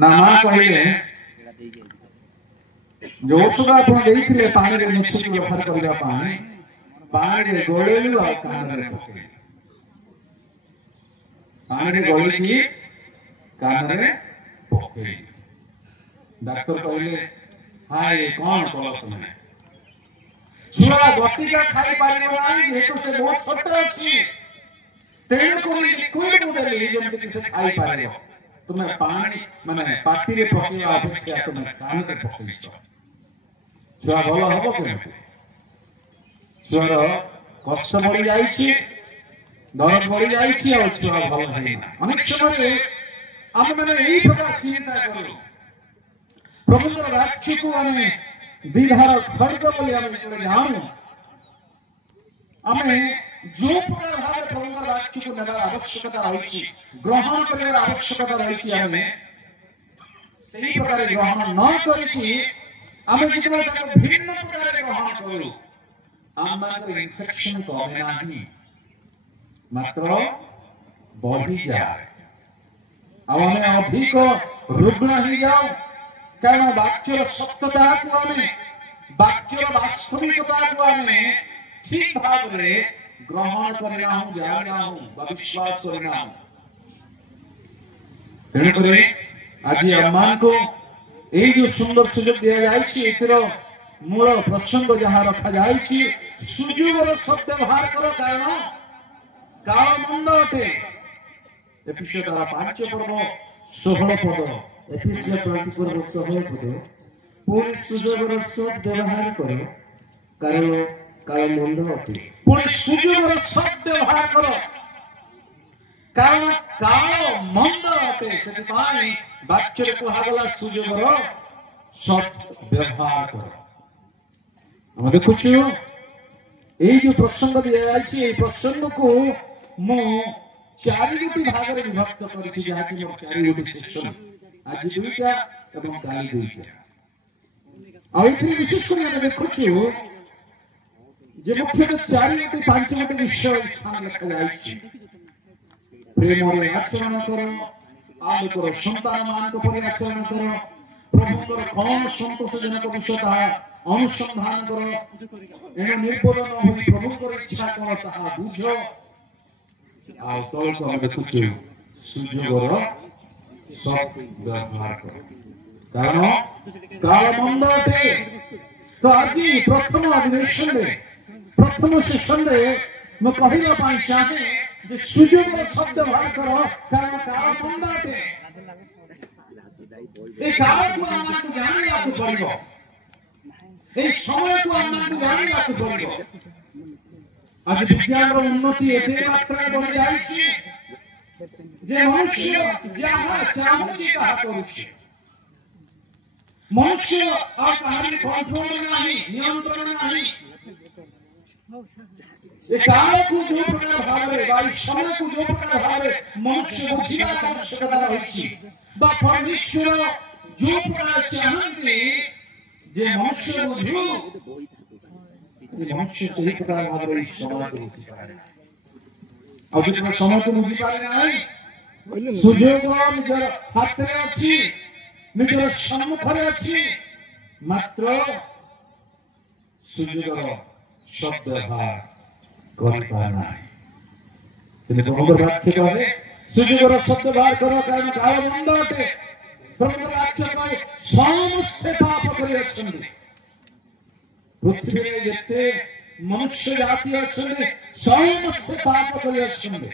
ना मां कहले जो ଔଷଧ ଆପଣ ଦେଇଥିଲେ ପାଣିରେ ମିଶିକି ବ୍ୟବହାର କରିବା ପାଇଁ ପାଣିରେ ଗୋଳେଇଲୁ ଆଉ କାନରେ ପକେଇଲୁ ପାଣିରେ ଗୋଳେଇକି କାନରେ ପକେଇଲୁ ଡାକ୍ତର କହିଲେ ହାय କଣ କଲ ତମେ ଛୁଆ ବଟିକା ଖାଇ ପାରିବ ନାହିଁ ଯେହେତୁ ସେ ବହୁତ ଛୋଟ ଅଛି ତେଣୁ କରି ଲିକ୍ୱିଡ ଦେଲି ଯେମିତି ସେ ଖାଇ ପାରିବ ତୁମେ ପାଣି ମାନେ ପାଟିରେ ପକେଇବା ଅପେକ୍ଷା ତୁମେ କାନରେ ପକେଇଛ ଛୁଆ ଭଲ ହବ କେମିତି ଛୁଆର କଷ୍ଟ ବଢି ଯାଇଛି ଦରଦ ବଢି ଯାଇଛି ଆଉ ଛୁଆ ଭଲ ହେଇନା ଅନେକ ସମୟରେ ଆମେ ମାନେ ଏଇ ପ୍ରକାର ଚିନ୍ତା କରୁ ପ୍ରଭୁଙ୍କର ବାକ୍ୟକୁ ଆମେ ବିଧାର ଖଡଗ ବୋଲି ଆମେ ଯେତେବେଳେ ଜାଣୁ ଆମେ जो प्रकार भाव प्रभुଙ୍କର ବାକ୍ୟକୁ ନେବାର ଆବଶ୍ୟକତା ରହିଛି ଗ୍ରହଣ କରିବାର ଆବଶ୍ୟକତା ରହିଛି ଆମେ ସେହି ପ୍ରକାର ଗ୍ରହଣ ନ କରିକି ଆମେ ଯେତେବେଳେ ତାକୁ ଭିନ୍ନ ପ୍ରକାର ଗ୍ରହଣ କରୁ ଆମମାନଙ୍କର ଇନଫେକ୍ସନ କମେ ନାହିଁ ମାତ୍ର ବଢିଯାଏ ଆଉ ଆମେ ଅଧିକ ରୁଗ୍ଣ ହେଇଯାଉ କାରଣ ବାକ୍ୟର ସତ୍ୟତାକୁ ଆମେ ବାକ୍ୟର ବାସ୍ତବିକତାକୁ ଆମେ ଠିକ ଭାବରେ ग्रहण करना हूं जानना हूं विश्वास करना हूं तेणुकरी आज अम्मान को यही जो सुंदर सुजोग दिया जायछि एतिर मूल प्रसंग जहां रखा जायछि सुजोगर शब्द व्यवहार करो कारण काल मंद अटे एपिसोड 5 पर्व 16 पद एपिसोड 5 पर्व 16 पद पूर्ण सुजोगर शब्द व्यवहार करो कारण काल मंद अटे पुणी सुजोगर शब्द व्यवहार करो कारण काल मंद अटे सेतिपाई वाक्य कुहागला सुजोगर शब्द व्यवहार करो हम देखुछु एई जो प्रसंग दिया जायछि एई प्रसंग को मो चारि गोटी भाग रे विभक्त करिछि जाकि मो चारि गोटी सेक्शन आज दुईटा एवं काली दुईटा आ एथि विशेष करी हम देखुछु जे मुख्यतः 4 गोटी 5 गोटी विषय स्थान लिखा जायछि प्रेम रे आचरण करो आदि करो संतान मान को परि आचरण करो प्रभुଙ୍କର कौन संतोषजनक विषय ताहा अनुसंधान करो एने निर्बोध न होई प्रभुଙ୍କର इच्छा करो ताहा बुझ आ तळ को हम देखुछु सुजोगर सब व्यवहार करो कारण काल मंद अटे तो आज प्रथम अधिवेशन में प्रथम सेशन रे मैं कहबा पाई चाहे जे सुजोगर शब्द व्यवहार करो कारण काल मंद अटे ए काल को हमको जानिया को पड़िबो ए समय को हमको जानिया को पड़िबो आज विज्ञान रो उन्नति एते मात्रा बढ़ जायछि जे मनुष्य जहाँ चाहुछि ताहा करूछि मनुष्य आ कहानी कंट्रोल नहीं नियंत्रण नहीं ये काल को जो प्रकार भावे बाई समय को जो प्रकार भावे मनुष्य बुझिबार आवश्यकता रहिछि बा परमेश्वर जो प्रकार चाहन्ति जे मनुष्य बुझु ये मनुष्य सही प्रकार भावे समय को बुझि पारे और जो समय को बुझि पारे नाही सुजोग निजर हाथ रे अछि निजर सम्मुख रे अछि मात्र सुजोगर शब्द व्यवहार करि पाना है तेरे प्रभुर वाक्य कहे सुजोगर शब्द व्यवहार करो कारण काल मंद अटे प्रभुर वाक्य कहे समस्त पाप करि अछन्ति पृथ्वी रे जेते मनुष्य जाति अछन्ति समस्त पाप करि अछन्ति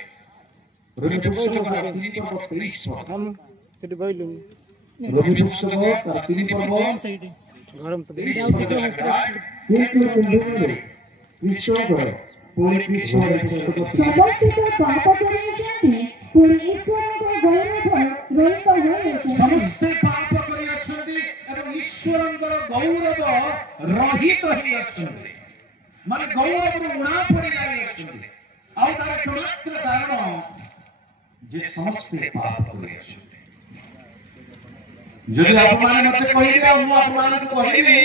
रोमी पुस्तक 3:23 हम सेठी बइलु रोमी पुस्तक 3:23 गरम से विश्वास करो पूर्ण विश्वास करो समस्त पाप करियछन्ति पूर्ण ईश्वरଙ୍କ ଗୌରବ ରହିତ ହୋଇଅଛନ୍ତି समस्त पाप करियछन्ति एवं ईश्वरଙ୍କ गौरव रहित होइअछन्ति माने गौरव उणा पड़ी जाइअछन्ति आ तार एकमात्र कारण जे समस्त पाप करियछन्ति जदि आप माने मते कहिबे आ मु आप माने कहिबे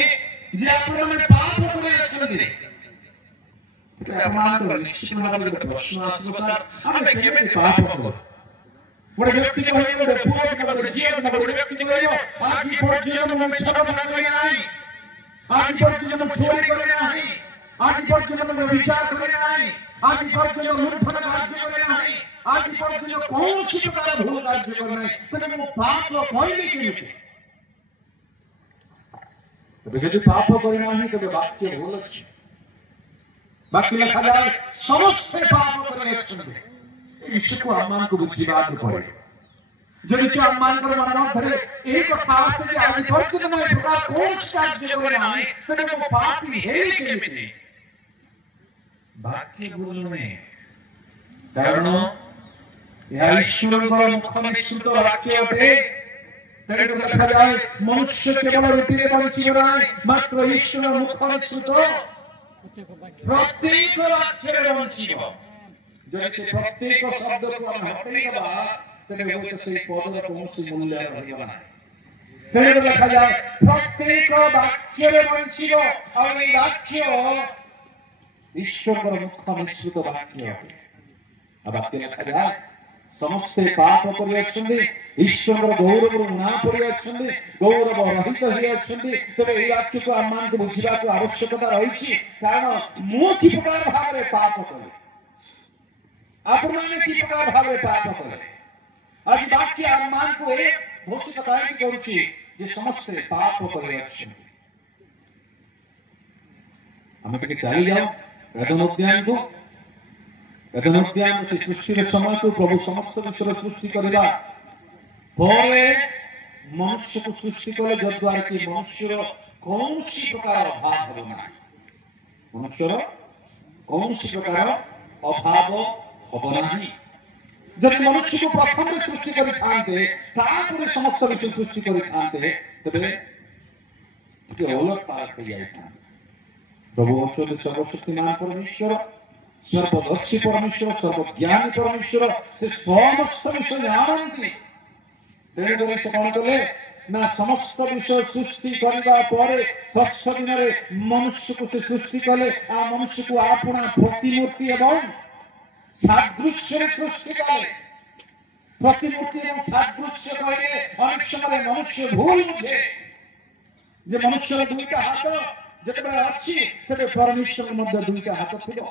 जे आप माने पाप करियछन्ति तो अपमान तो निश्चित भाव में प्रश्न आसो सर हमें केवल पाप करो ଗୋଟେ ବ୍ୟକ୍ତି କହିବ ଗୋଟେ ପୁଅ କିମ୍ବା ଗୋଟେ ଝିଅ କିମ୍ବା ଗୋଟେ ବ୍ୟକ୍ତି କହିବ ଆଜି ପର୍ଯ୍ୟନ୍ତ ମୁଁ ମିଛ କଥା କହି ନାହିଁ, ଆଜି ପର୍ଯ୍ୟନ୍ତ ମୁଁ ଚୋରି କରି ନାହିଁ, ଆଜି ପର୍ଯ୍ୟନ୍ତ ମୁଁ ବିଚାର କରି ନାହିଁ, ଆଜି ପର୍ଯ୍ୟନ୍ତ ଲୁଣ୍ଠନ କାର୍ଯ୍ୟ କରି ନାହିଁ, ଆଜି ପର୍ଯ୍ୟନ୍ତ କୌଣସି ପ୍ରକାର ଭୁଲ କାର୍ଯ୍ୟ କରି ନାହିଁ, ତେବେ ମୁଁ ପାପ କରିଲି କେମିତି? ତେବେ ଯଦି ପାପ କରି ନାହିଁ ତେବେ ବାକ୍ୟ ଭୁଲ ଅଛି। ବାକ୍ୟ ଲେଖାଯାଏ ସମସ୍ତେ ପାପ କରି ଅଛନ୍ତି। ଈଶ୍ୱରକୁ ଆମମାନଙ୍କୁ ବୁଝିବାକୁ ପଡେ। ଯଦି ଆମମାନଙ୍କର ମନ ମଧ୍ୟରେ এই କଥା ଆସେ ଯେ ଆଜି ପର୍ଯ୍ୟନ୍ତ ମୁଁ ଏ ପ୍ରକାର କୌଣସି କାର୍ଯ୍ୟ କରି ନାହିଁ, ତେବେ ମୁଁ ପାପୀ ହେଲି କେମିତି? ବାକ୍ୟ ଭୁଲ ନୁହେଁ, କାରଣ ଏହା ଈଶ୍ୱରଙ୍କର ମୁଖ ନିଃସୃତ ବାକ୍ୟ ଅଟେ। ତେଣୁ ଲେଖାଯାଏ ମନୁଷ୍ୟ କେବଳ ରୁଟିରେ ବଞ୍ଚିବ ନାହିଁ, ମାତ୍ର ଈଶ୍ୱର ମୁଖ ନିଃସୃତ ପ୍ରତ୍ୟେକ ବାକ୍ୟରେ ବଞ୍ଚିବ। ଯଦି ସେ ପ୍ରତ୍ୟେକ ଶବ୍ଦକୁ ଆମେ ହଟେଇଦେବା ତେବେ ହୁଏତ ସେହି ପଦର କୌଣସି ମୂଲ୍ୟ ରହିବ ନାହିଁ। ତେଣୁ ଲେଖାଯାଏ ପ୍ରତ୍ୟେକ ବାକ୍ୟରେ ବଞ୍ଚିବ, ଆଉ ଏହି ବାକ୍ୟ ଈଶ୍ୱରଙ୍କର ମୁଖ ନିଃସୃତ ବାକ୍ୟ ଅଟେ। ଆଉ ବାକ୍ୟ ଲେଖାଯାଏ ସମସ୍ତେ ପାପ କରି ଅଛନ୍ତି, ଈଶ୍ୱରଙ୍କର ଗୌରବରୁ ନା ପଡ଼ି ଅଛନ୍ତି, ଗୌରବ ରହିତ ହୋଇ ଅଛନ୍ତି। ତେବେ ଏହି ବାକ୍ୟକୁ ଆମମାନଙ୍କୁ ବୁଝିବାକୁ ଆବଶ୍ୟକତା ରହିଛି, କାରଣ ମୁଁ କି ପ୍ରକାର ଭାବରେ ପାପ କଲି, ଆପଣମାନେ କି ପ୍ରକାର ଭାବରେ ପାପ କଲେ। ଆଜି ବାକ୍ୟ ଆମମାନଙ୍କୁ ଏ ଘୋଷିତ କାହିଁକି କରୁଛି ଯେ ସମସ୍ତେ ପାପ କରି ଅଛନ୍ତି। ଆମେ ଟିକେ ଚାଲିଯାଉ ଏଦେନ ଉଦ୍ୟାନକୁ। ଏଦେନ ଉଦ୍ୟାନ ସେ ସୃଷ୍ଟିର ସମୟକୁ ପ୍ରଭୁ ସମସ୍ତ ବିଷୟରେ ସୃଷ୍ଟି କରିବା ପରେ ମନୁଷ୍ୟକୁ ସୃଷ୍ଟି କଲେ, ଯଦ୍ୱାରା କି ମନୁଷ୍ୟର କୌଣସି ପ୍ରକାର ଅଭାବ ହେବ ନାହିଁ। ମନୁଷ୍ୟର କୌଣସି ପ୍ରକାର ଅଭାବ ହବ ନାହିଁ। ଯଦି ମନୁଷ୍ୟକୁ ପ୍ରଥମେ ସୃଷ୍ଟି କରିଥାନ୍ତେ ତାପରେ ସମସ୍ତ ବିଷୟ ସୃଷ୍ଟି କରିଥାନ୍ତେ ତେବେ ଟିକେ ଓଲଟ ପାଲଟ ହୋଇଯାଇଥାନ୍ତେ। ପ୍ରଭୁ ଅଛନ୍ତି ସର୍ବଶକ୍ତିମାନ ପରମେଶ୍ୱର, ସର୍ବଦର୍ଶୀ ପରମେଶ୍ୱର, ସର୍ବଜ୍ଞାନୀ ପରମେଶ୍ୱର। ସେ ସମସ୍ତ ବିଷୟ ଜାଣନ୍ତି। ତେଣୁକରି ସେ କଣ କଲେ ନା ସମସ୍ତ ବିଷୟ ସୃଷ୍ଟି କରିବା ପରେ ଷଷ୍ଠ ଦିନରେ ମନୁଷ୍ୟକୁ ସେ ସୃଷ୍ଟି କଲେ। ଆଉ ମନୁଷ୍ୟକୁ ଆପଣା ପ୍ରତିମୂର୍ତ୍ତି ଏବଂ ସାଦୃଶ୍ୟରେ ସୃଷ୍ଟି କଲେ। ପ୍ରତିମୂର୍ତ୍ତି ଏବଂ ସାଦୃଶ୍ୟ କହିଲେ ଅନେକ ସମୟରେ ମନୁଷ୍ୟ ଭୁଲ ବୁଝେ ଯେ ମନୁଷ୍ୟର ଦୁଇଟା ହାତ ଯେତେବେଳେ ଅଛି ତେବେ ପରମେଶ୍ୱର ମଧ୍ୟ ଦୁଇଟା ହାତ ଥିବ।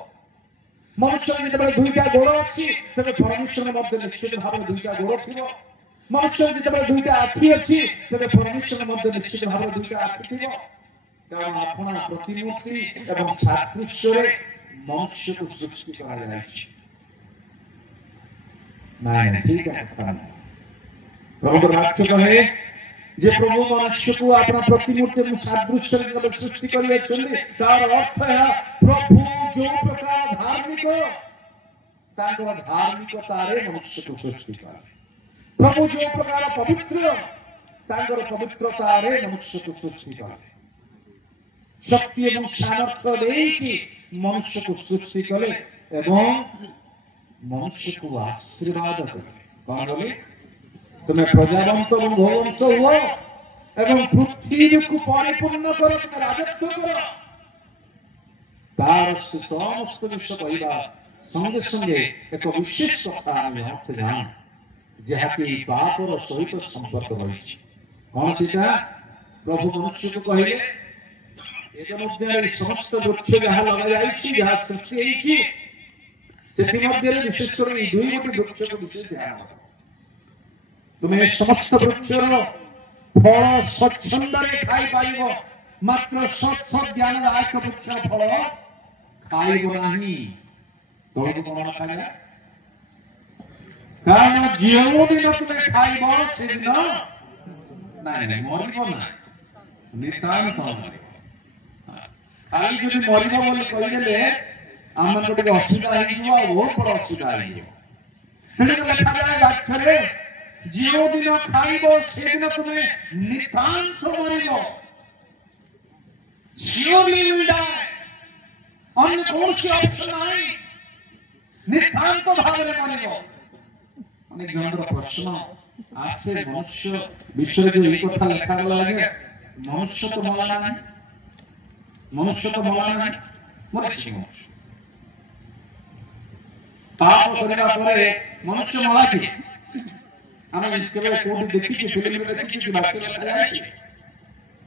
ମନୁଷ୍ୟର ଯେତେବେଳେ ଦୁଇଟା ଗୋଡ଼ ଅଛି ତେବେ ପରମେଶ୍ୱର ମଧ୍ୟ ନିଶ୍ଚିତ ଭାବରେ ଦୁଇଟା ଗୋଡ଼ ଥିବ। ମନୁଷ୍ୟର ଯେତେବେଳେ ଦୁଇଟା ଆଖି ଅଛି ତେବେ ପରମେଶ୍ୱର ମଧ୍ୟ ନିଶ୍ଚିତ ଭାବରେ ଦୁଇଟା ଆଖି ଥିବ। କାରଣ ଆପଣା ପ୍ରତିମୂର୍ତ୍ତି ଏବଂ ସାଦୃଶ୍ୟରେ ମନୁଷ୍ୟକୁ ସୃଷ୍ଟି କରାଯାଇଛି। ନାଇଁ ସେଇଟା କଥା ନୁହେଁ। ପ୍ରଭୁଙ୍କର ବାକ୍ୟ କହେ ଯେ ପ୍ରଭୁ ମନୁଷ୍ୟକୁ ଆପଣା ପ୍ରତିମୂର୍ତ୍ତି ଏବଂ ସାଦୃଶ୍ୟରେ ଯେତେବେଳେ ସୃଷ୍ଟି କରିଅଛନ୍ତି ତାର ଅର୍ଥ ଏହା ପ୍ରଭୁ ଯେଉଁ ପ୍ରକାର ଧାର୍ମିକ ତାଙ୍କର ଧାର୍ମିକତାରେ ମନୁଷ୍ୟକୁ ସୃଷ୍ଟି କଲେ। ପ୍ରଭୁ ଯେଉଁ ପ୍ରକାର ପବିତ୍ର ତାଙ୍କର ପବିତ୍ରତାରେ ମନୁଷ୍ୟକୁ ସୃଷ୍ଟି କଲେ। ଶକ୍ତି ଏବଂ ସାମର୍ଥ୍ୟ ଦେଇକି ମନୁଷ୍ୟକୁ ସୃଷ୍ଟି କଲେ ଏବଂ ମନୁଷ୍ୟକୁ ଆଶୀର୍ବାଦ କଲେ। କଣ କଲେ? ତୁମେ ପ୍ରଜାବନ୍ତ ଏବଂ ଭବଂଶ ହୁଅ ଏବଂ ପୃଥିବୀକୁ ପରିପୂର୍ଣ୍ଣ କର, ତୁମେ ରାଜତ୍ୱ କର। ତାର ସମସ୍ତ ବିଷୟ କହିବା ସଙ୍ଗେ ସଙ୍ଗେ ଏକ ବିଶେଷ କଥା ଆମେ ଜାଣୁ ଯାହାକି ପାପର ସହିତ ସମ୍ପର୍କ ରହିଛି। କଣ ସେଟା? ପ୍ରଭୁ ମନୁଷ୍ୟକୁ କହିଲେ ଏଦେନ ଉଦ୍ୟାନରେ ସମସ୍ତ ବୃକ୍ଷ ଯାହା ଲଗାଯାଇଛି, ଯାହା ସୃଷ୍ଟି ହେଇଛି ସେଥିମଧ୍ୟରେ ବିଶେଷ କରି ଏହି ଦୁଇ ଗୋଟି ବୃକ୍ଷକୁ ବିଶେଷ ଧ୍ୟାନ କର। ତୁମେ ସମସ୍ତ ବୃକ୍ଷର ଫଳ ସ୍ୱଚ୍ଛନ୍ଦରେ ଖାଇପାରିବ, ମାତ୍ର ସତ୍ସ ଜ୍ଞାନଦାୟକ ବୃକ୍ଷର ଫଳ ଖାଇବ ନାହିଁ। ତଳକୁ କଣ ଖାଇବ? କାରଣ ଯେଉଁଦିନ ତୁମେ ଖାଇବ ସେଦିନ ନାଇଁ ମରିବ ନାହିଁ, ନିତାନ୍ତ ମରିବ। ଖାଲି ଯଦି ମରିବ ବୋଲି କହିଦେଲେ ଆମମାନଙ୍କୁ ଟିକେ ଅସୁବିଧା ହେଇଯିବ, ଆଉ ବହୁତ ବଡ଼ ଅସୁବିଧା ହେଇଯିବ। ତେଣୁ ଲେଖାଯାଏ ବାକ୍ୟରେ ଯେଉଁଦିନ ଖାଇବ ସେଦିନ ତୁମେ ନିତାନ୍ତ ମରିବ। Surely you will die. ଅନ୍ୟ କୌଣସି ଅପସନ୍ ନାହିଁ, ନିତାନ୍ତ ଭାବରେ ମରିବ। ଅନେକ ଜଣଙ୍କର ପ୍ରଶ୍ନ ଆସେ ମନୁଷ୍ୟ ବିଷୟରେ ଯୋଉ ଏହି କଥା ଲେଖାଗଲା ଆଜ୍ଞା, ମନୁଷ୍ୟ ତ ମଲା ନାହିଁ, ମନୁଷ୍ୟ ତ ମଲା ନାହିଁ, ମରିଛି ମନୁଷ୍ୟ। ପାପ କରିବା ପରେ ମନୁଷ୍ୟ ମଲା କି? ଆମେ କେବେ କୋଉଠି ଦେଖିଛୁ ଫିଲ୍ମରେ ଦେଖିଛୁ କି ବାକ୍ୟ ଲେଖାଯାଇଛି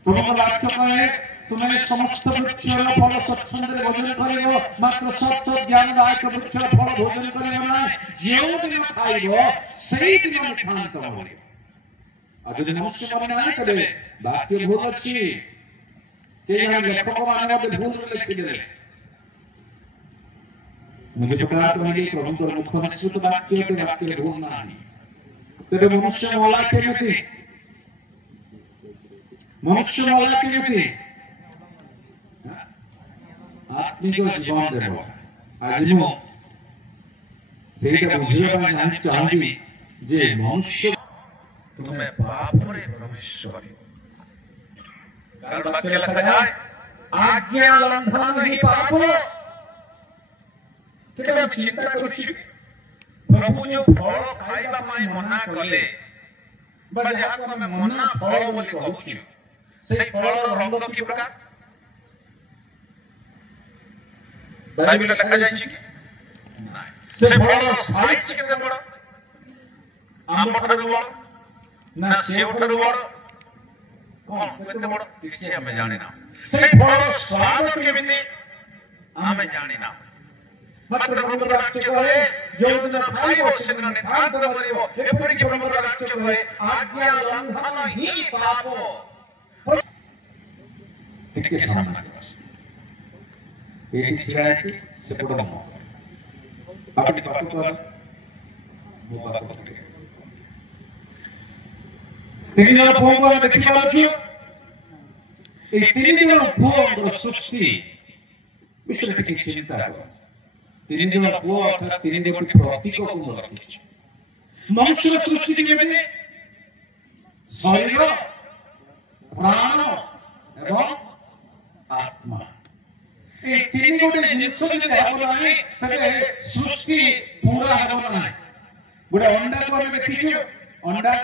ପ୍ରଭୁଙ୍କ ବାକ୍ୟ କହେ ତୁମେ ସମସ୍ତ ବୃକ୍ଷର ଫଳ ସ୍ୱଚ୍ଛନ୍ଦରେ ଭୋଜନ କରିବ ମାତ୍ର ସତ୍ ଜ୍ଞାନଦାୟକ ବୃକ୍ଷର ଫଳ ଭୋଜନ କରିବ ନାହିଁ ଯେଉଁ ଦିନ ଖାଇବ ସେଇ ଦିନ ନିତାନ୍ତ ମରିବ। ଆଉ ଯଦି ମନୁଷ୍ୟ ମରେ ନାହିଁ ତେବେ ବାକ୍ୟ ଭୁଲ ଅଛି। କେହି ଲେଖକ ମାନେ ମଧ୍ୟ ଭୁଲରେ ଲେଖିଦେଲେ। मुझे प्रकार କହିଲି ପ୍ରଭୁଙ୍କର ମୁଖ ନିଶ୍ଚିତ ବାକ୍ୟ ବାକ୍ୟରେ ଭୁଲ ନାହିଁ। ତେବେ ମନୁଷ୍ୟ ମଲା କେମିତି? ମନୁଷ୍ୟ ମଲା କେମିତି? आत्मिक जीवन देव। आज मु सेटा बुझिबा ପାଇଁ ଚାହିଁବି ଯେ ମନୁଷ୍ୟ ତୁମେ ପାପରେ ପ୍ରବେଶ କରିବ। कारण वाक्य लिखा जाए आज्ञा लंघन ही पाप। केवल चिंता करूछु प्रभु जो फल खाइबा ପାଇଁ मना कले बा जाको हम मना फल बोली कहूछु से फलर रंग की प्रकार बाइबल लिखा जाय छी ना से फलर साइज केते बड़ आम ठारू बड़ ना सेव ठारू बड़ कोन केते बड़ किछि हमें जानि ना से फलर स्वाद केमिति हमें जानि ना मात्र प्रभु वाक्य कहे जो दिन खाइबो से दिन नितांत मरिबो एपरि कि प्रभु वाक्य कहे आज्ञा लंघन ही पाप। टिके सामना एटी छिराकी से पड़ो न अपनी पाप को वो पाप को तीन जन पुओ को देखि पाछु ए तीन जन पुओ सृष्टि विषय टिके चिंता करो। तीन जन पुओ अर्थात तीन गोटी प्रतीक को रखिछ। मनुष्य सृष्टि केमिति शरीर प्राण एवं आत्मा ए तीन गोटे जिनिस जदि हेबो नाही तबे सृष्टि पूरा हेबो नाही। गोटे अंडा को हम देखिछु अंडा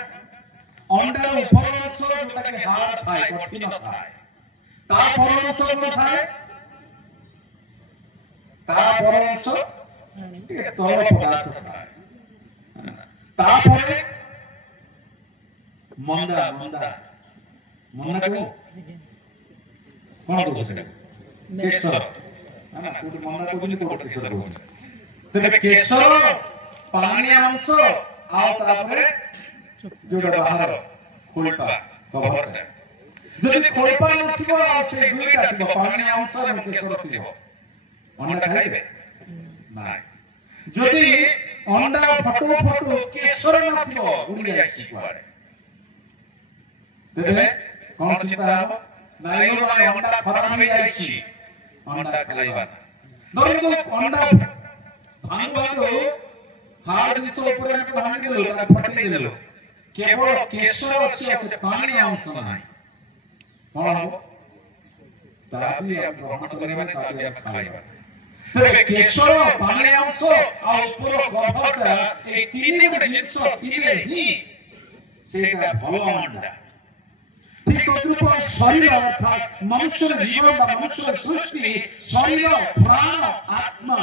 अंडार ऊपर अंश जोटा के हार्ड थाए कठिन थाए ता पर अंश कोन थाए ता पर अंश टिके तरल पदार्थ थाए ता परे मंदा मंदा मंदा को कोन दोछ से केसर ना कोड मंदा को जनी कोड केसर को तबे केसर पानी अंश आ तापरे जोड़ा बाहर खोलपा कवर जदि खोलपा नथिबो से दुईटा थिबो पानी अंश और केसर थिबो अंडा खाइबे नाही। जदि अंडा फटो फटो केसर नथिबो उड़ी जाइछि कुआडे तबे कोन चिंता हो नाइलो भाई अंडा खराब हो जाइछि अंडा खाइबा दोनो अंडा भांगो हार्ड जिस ऊपर के भांग देलो फटै देलो केवल केसर अछि से पानी अंश नाही कोन हो ताबी हम ग्रहण करबे ताबी हम खाइबा तबे केसर पानी अंश आ ऊपर कभरटा ए तीन गोटे जिंस थिले ही सेटा भलो अंडा ठीक तद्रूप शरीर अर्थात मनुष्य जीवन बा मनुष्य सृष्टि शरीर प्राण आत्मा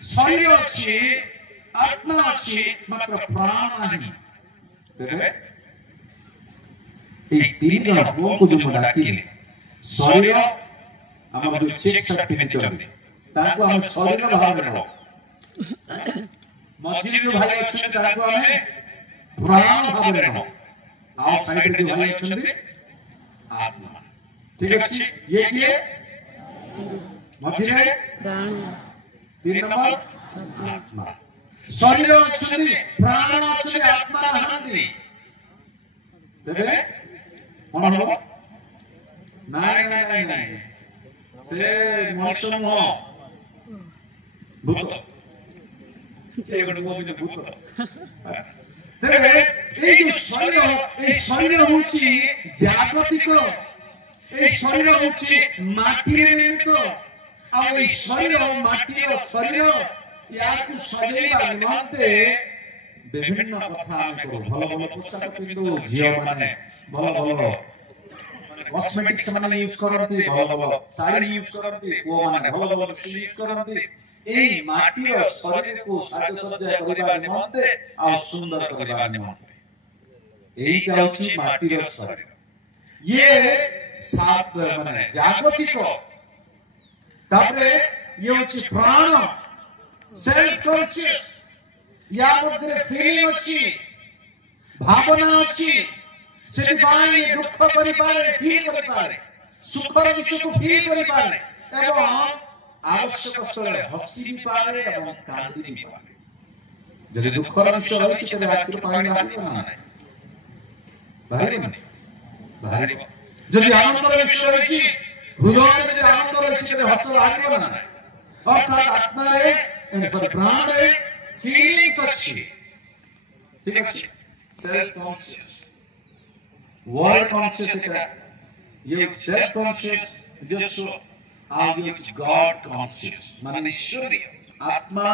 शरीर अछि आत्मा अछि मात्र प्राण नाही। तेरे एक तीन जन पुओ को जो डाकिले शरीर हमर जो चेक शक्ति ने चलते ताको हम शरीर भाव में नो मझिल जो भाई अछि ताको हमें प्राण भाव में नो आओ साइड जो भाई अछि आत्मा ठीक अछि ये किए मझिले प्राण तीन नंबर आत्मा शरीर अछि प्राण अछि आत्मा नहंदी तबे कोन हो नाइ नाइ नाइ नाइ से मनुष्य नुह भूत ए गोटे को जे भूत तबे ए जो शरीर होछि जागतिक ए शरीर होछि माटी रे निर्मित आ ए शरीर माटी और शरीर याकु सजेइबा निमंते विभिन्न कथा हम करू भलो भलो पोशाक पिंदु झियो माने भलो भलो कॉस्मेटिक्स माने यूज करंती भलो भलो साड़ी यूज करंती वो माने भलो भलो यूज करंती এই মাটির শরীরକୁ সাজসজ্জা କରିବା ନିମନ୍ତେ ଆଉ ସୁନ୍ଦର କରିବା ନିମନ୍ତେ এইটা হচ্ছে মাটির শরীর ইয়ে সাত মানে জাগতিক তারপরে ইয়ে হচ্ছে প্রাণ সেলফ কনসিয়াস ইয়া মধ্যে ফিলিং আছে ভাবনা আছে ସେଥିପାଇଁ ଦୁଃଖ କରିପାରେ ଫିଲ୍ କରିପାରେ ସୁଖର ବିଷୟକୁ ଫିଲ୍ କରିପାରେ ଏବଂ ଆବଶ୍ୟକ ସ୍ଥଳରେ ହସି ବି ପାରେ ଏବଂ କାନ୍ଦି ବି ପାରେ ଯଦି ଦୁଃଖର ବିଷୟ ରହିଛି ତେବେ ଆଖିରୁ ପାଣି ବାହାରିବ ନା ନାହିଁ ବାହାରିବନି ବାହାରିବ ଯଦି ଆନନ୍ଦର ବିଷୟ ରହିଛି ହୃଦୟରେ ଯଦି ଆନନ୍ଦ ରହିଛି ତେବେ ହସ ବାହାରିବ ନା ନାହିଁ ଅର୍ଥାତ୍ ଆତ୍ମାରେ ପ୍ରାଣରେ ଫିଲିଂସ୍ ଅଛି ଠିକ ଅଛି ସେଲ୍ଫ କନସିୟସ୍ वर्ल्ड कॉन्शियस का ये सेल्फ कॉन्शियस जो और ये गॉड कॉन्शियस माने ईश्वरीय आत्मा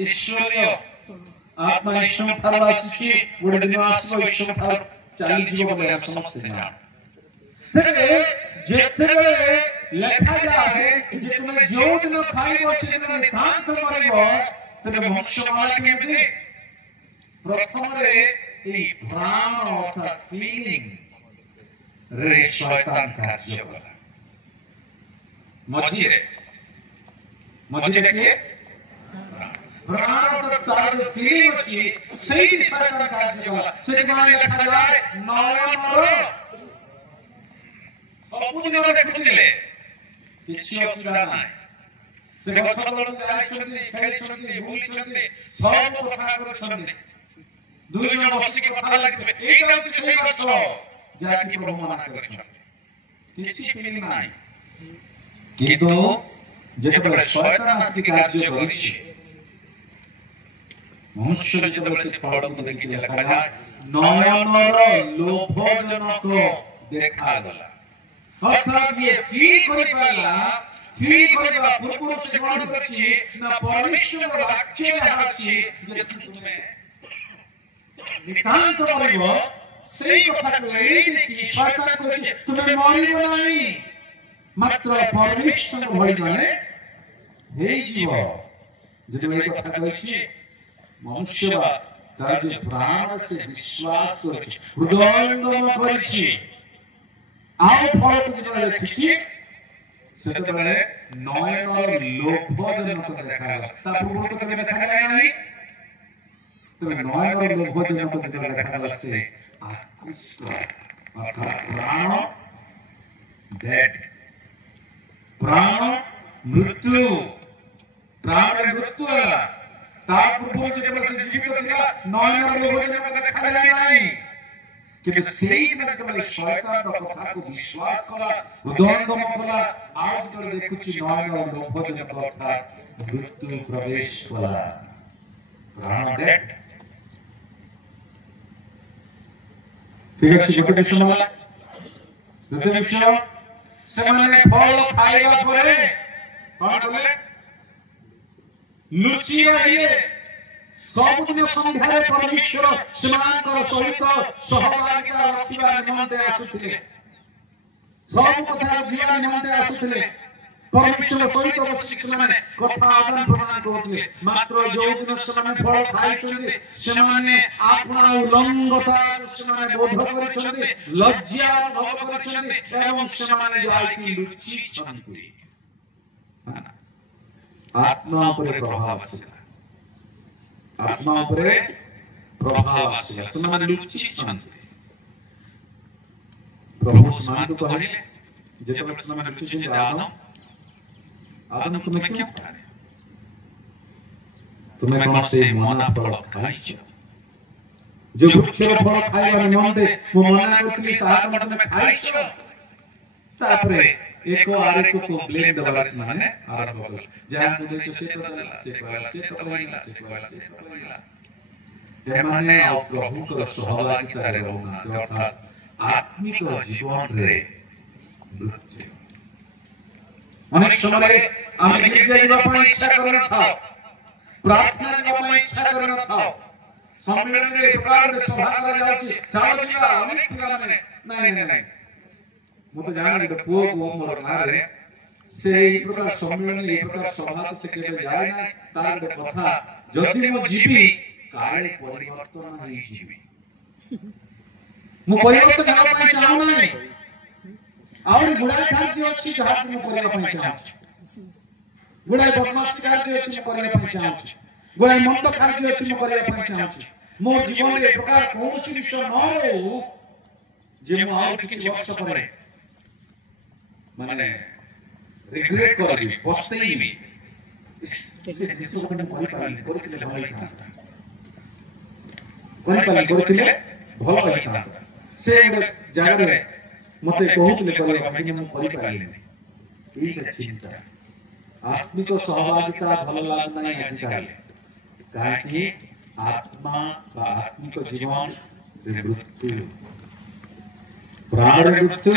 ईश्वर फरवासी गोटे दिन आसो ईश्वर फर चली जीव बोले हम समझते हैं तेरे जेतेबेले लेखा जाए जे तुमे जो दिन खाइबो से दिन नितांत मरिबो तेरे मनुष्य माने केमिति प्रथम रे এই প্রাণ অর্থাৎ ফিলিং রে শয়তান কার্য করে মঝিরে কি প্রাণ অর্থাৎ তার যে ফিলিং আছে সেই শয়তান কার্য করে সেখানে লেখা যায় নয়নর ସବୁଦିନ ଦେଖୁଥିଲେ କିଛି ଅସୁବିଧା ନାହିଁ ସେ ଗଛ ତଳକୁ ଯାଇଛନ୍ତି ଖେଳିଛନ୍ତି ବୁଲିଛନ୍ତି ସବୁ କଥା କରୁଛନ୍ତି দুই জন বসিকে কথা লাগবে এইটা হচ্ছে সেই গছ যাকে প্রভু মানা করেছেন কিছু ফিলিং নাই কিন্তু যেতেବେଳେ শয়তান আসি কার্য করছে মনুষ্য যেতেବେଳେ সে ফলକୁ দেখি লেখা যায় নয়নর লোভজনক দেখাগলা অর্থাৎ ইয়ে ফিল করে পারলা ফিল କରିବା ପୂର୍ବରୁ ସେ କଣ କରିଛି ନା ପରମେଶ୍ୱର ବାକ୍ୟ ଅଛି ଯେ ତୁମେ नितांत मरिबो सेई कथा एई देखि शैतान कहै तुमे मरिबो नाही मात्र परमेश्वर भଳି जने हेई जीव जदि एई कथा कहै मनुष्य तार जे प्राण से विश्वास करछि हृदयंगम करछि आउ फल को जे देखिछि सेते बेले नयनर लोभजनक देखागला ता पूर्व तो केबे देखा जाय नाही तबे नयनर लोभजनक जेतबेले देखागला से आकृष्ट अर्थात प्राण डेड प्राण मृत्यु प्राण मृत्यु होला ता पूर्व जेतबेले से जीवित थिला नयनर लोभजनक देखा जाय नाही কিন্তু সেই যেতবেলে শয়তান কথা को विश्वास করা হৃদয়ঙ্গম করা আজ যেতবেলে দেখুছি নয়নর লোভজনক অর্থাৎ মৃত্যু প্রবেশ করা প্রাণ ডেড ঠিক আছে ଗୋଟେ ବିଷୟ ହେଲା ଦ୍ୱିତୀୟ ବିଷୟ ସେମାନେ ଫଳ ଖାଇବା ପରେ କଣ କଲେ ଲୁଚି ରହିଲେ ସବୁଦିନ ସନ୍ଧ୍ୟାରେ ପରମେଶ୍ୱର ସେମାନଙ୍କର ସହିତ ସହଭାଗିତା ରଖିବା ନିମନ୍ତେ ଆସୁଥିଲେ ସବୁ କଥା ବୁଝିବା ନିମନ୍ତେ ଆସୁଥିଲେ ପରମେଶ୍ୱର ସହିତ ବସିକି ସେମାନେ କଥା ଆଦାନ ପ୍ରଦାନ କରୁଥିଲେ ମାତ୍ର ଯୋଉଦିନ ସେମାନେ ଫଳ ଖାଇଛନ୍ତି ସେମାନେ ଆପଣା ଉଲଙ୍ଗତା ସେମାନେ ବୋଧ କରିଛନ୍ତି ଲଜ୍ଜା ଅନୁଭବ କରିଛନ୍ତି ଏବଂ ସେମାନେ ଯାଇକି ଲୁଚିଛନ୍ତି ଆତ୍ମା ଉପରେ ପ୍ରଭାବ ଆସିଲା आत्मा उपरे प्रभाव आसिला ସେମାନେ ଲୁଚିଛନ୍ତି ପ୍ରଭୁ ସେମାନଙ୍କୁ କହିଲେ ଯେତେବେଳେ ସେମାନେ ଲୁଚିଛନ୍ତି ଆଦମ ତୁମେ କ୍यों ତୁମେ କଣ ସେ ମନା ଫଳ ଖାଇଛ जो ବୃକ୍ଷର ଫଳ ଖାଇବା ନିମନ୍ତେ ମୁଁ ମନା କରିଥିଲି ତାହା ତୁମେ ଖାଇଛ ତାପରେ ଏକ ଆରେକୁ ବ୍ଲେମ ଦେବାର ସେମାନେ ଆରମ୍ଭ କଲେ ଯାହାକୁ ଦେଇଛ ସେ ତ ଦେଲା ସେ କହିଲା ସେ ତ କହିଲା ସେ କହିଲା ସେ ତ କହିଲା ଏମାନେ ଆଉ ପ୍ରଭୁଙ୍କର ସହଭାଗିତାରେ ରହୁନାହାନ୍ତି ଅର୍ଥାତ୍ ଆତ୍ମିକ ଜୀବନରେ ମୃତ୍ୟୁ ଅନେକ ସମୟରେ ଆମେ ଗିର୍ଜା ଯିବା ପାଇଁ ଇଚ୍ଛା କରିନଥାଉ ପ୍ରାର୍ଥନା ଯିବା ପାଇଁ ଇଚ୍ଛା କରିନଥାଉ ସମ୍ମିଳନୀରେ ପ୍ରକାରରେ ସଭା କରାଯାଉଛି ଚାଲ ଯିବା ଅନେକ ପିଲାମାନେ ନାଇଁ ନାଇଁ ନାଇଁ ମୁଁ ତ ଜାଣିନି ଗୋଟେ ପୁଅକୁ ମୋର ଗାଁରେ से এই প্রকার সম্মেলন এই প্রকার সভা তো সে কেবে যায় না তার একটা কথা যদি মো জীবি কালে পরিবর্তন হই জীবি মো পরিবর্তন হেবা ପାଇଁ ଚାହୁଁ ନାହିଁ ଆହୁରି ଗୁଡ଼ାଏ କାର୍ଯ୍ୟ ଅଛି ଯାହାକୁ ମୁଁ କରିବା ପାଇଁ ଚାହୁଁଛି ଗୁଡ଼ାଏ ବଦମାସି କାର୍ଯ୍ୟ ଅଛି ମୁଁ କରିବା ପାଇଁ ଚାହୁଁଛି ଗୁଡ଼ାଏ ମନ୍ଦ କାର୍ଯ୍ୟ ଅଛି ମୁଁ କରିବା ପାଇଁ ଚାହୁଁଛି ମୋ ଜୀବନରେ ଏ ପ୍ରକାର କୌଣସି ବିଷୟ ନ ରହୁ ଯେ ମୁଁ ଆଉ କିଛି ବର୍ଷ ପରେ ମାନେ ରିଗ୍ରେଟ୍ କରିବି ପସ୍ତେଇବି ସେ ଜିନିଷକୁ ମୁଁ କରିପାରିଲି କରିଥିଲେ ଭଲ ହେଇଥାନ୍ତା କରିଥିଲେ ଭଲ ହେଇଥାନ୍ତା ସେ ଗୋଟେ ଜାଗାରେ ମତେ କହୁଥିଲେ କରିବା ପାଇଁ କିନ୍ତୁ ମୁଁ କରିପାରିଲିନି ଏଇଟା ଚିନ୍ତା आत्मिक सहभागिता भल लगना आजिकाली कहीं आत्मा आत्मिक जीवन मृत्यु प्राण मृत्यु